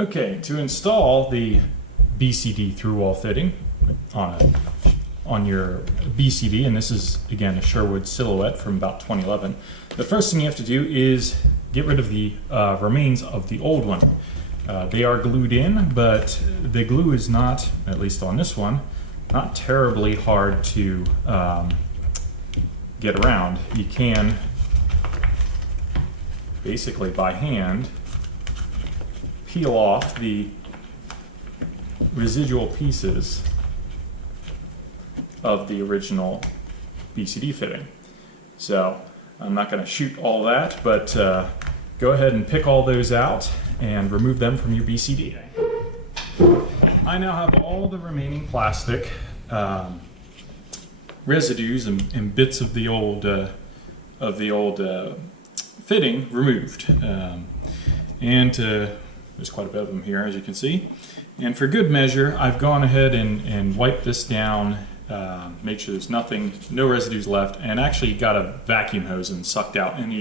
Okay, to install the BCD through wall fitting on your BCD, and this is again a Sherwood Silhouette from about 2011, the first thing you have to do is get rid of the remains of the old one. They are glued in, but the glue is not, at least on this one, not terribly hard to get around. You can basically by hand peel off the residual pieces of the original BCD fitting. So I'm not going to shoot all that, but go ahead and pick all those out and remove them from your BCD. I now have all the remaining plastic residues and bits of the old fitting removed, and there's quite a bit of them here, as you can see. And for good measure, I've gone ahead and wiped this down, make sure there's no residues left, and actually got a vacuum hose and sucked out any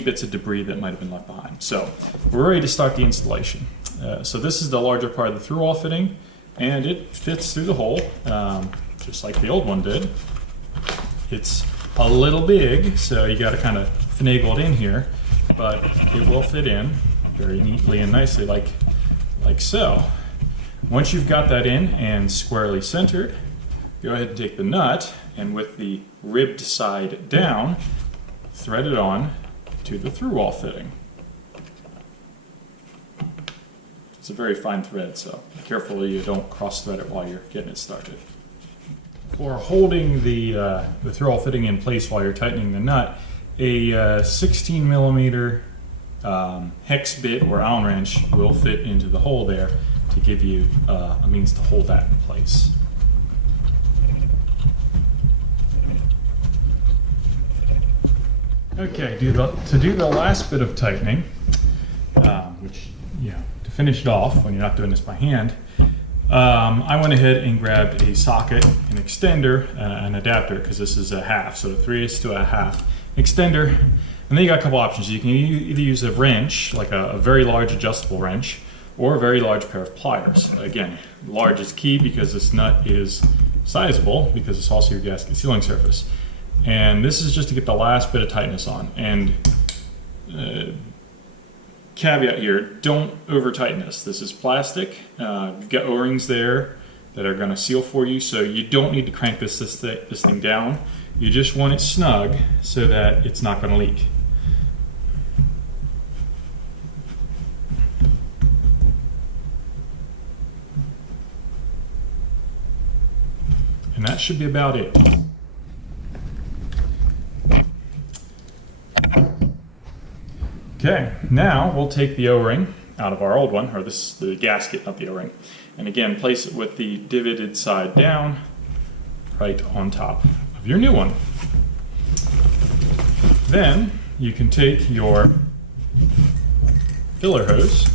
bits of debris that might have been left behind. So we're ready to start the installation. So this is the larger part of the through wall fitting, and it fits through the hole, just like the old one did. It's a little big, so you got to kind of finagle it in here, but it will fit in very neatly and nicely, like so. Once you've got that in and squarely centered, go ahead and take the nut, and with the ribbed side down, thread it on to the through wall fitting. It's a very fine thread, so be careful you don't cross thread it while you're getting it started. For holding the through wall fitting in place while you're tightening the nut, a 16 millimeter hex bit or Allen wrench will fit into the hole there to give you a means to hold that in place. Okay, to do the last bit of tightening, which, to finish it off when you're not doing this by hand, I went ahead and grabbed a socket, an extender, an adapter, because this is a half, so 3/8 to a half extender. And then you got a couple options. You can either use a wrench, like a very large adjustable wrench, or a very large pair of pliers. Again, large is key because this nut is sizable, because it's also your gasket sealing surface. And this is just to get the last bit of tightness on. And caveat here, don't over tighten this. This is plastic. You've got O-rings there that are going to seal for you, so you don't need to crank this thing down. You just want it snug so that it's not going to leak. And that should be about it. Okay, now we'll take the O-ring out of our old one, or the gasket, not the O-ring, and again place it with the divoted side down right on top of your new one. Then you can take your filler hose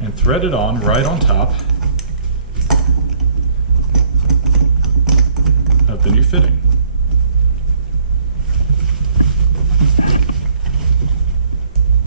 and thread it on right on top of the new fitting.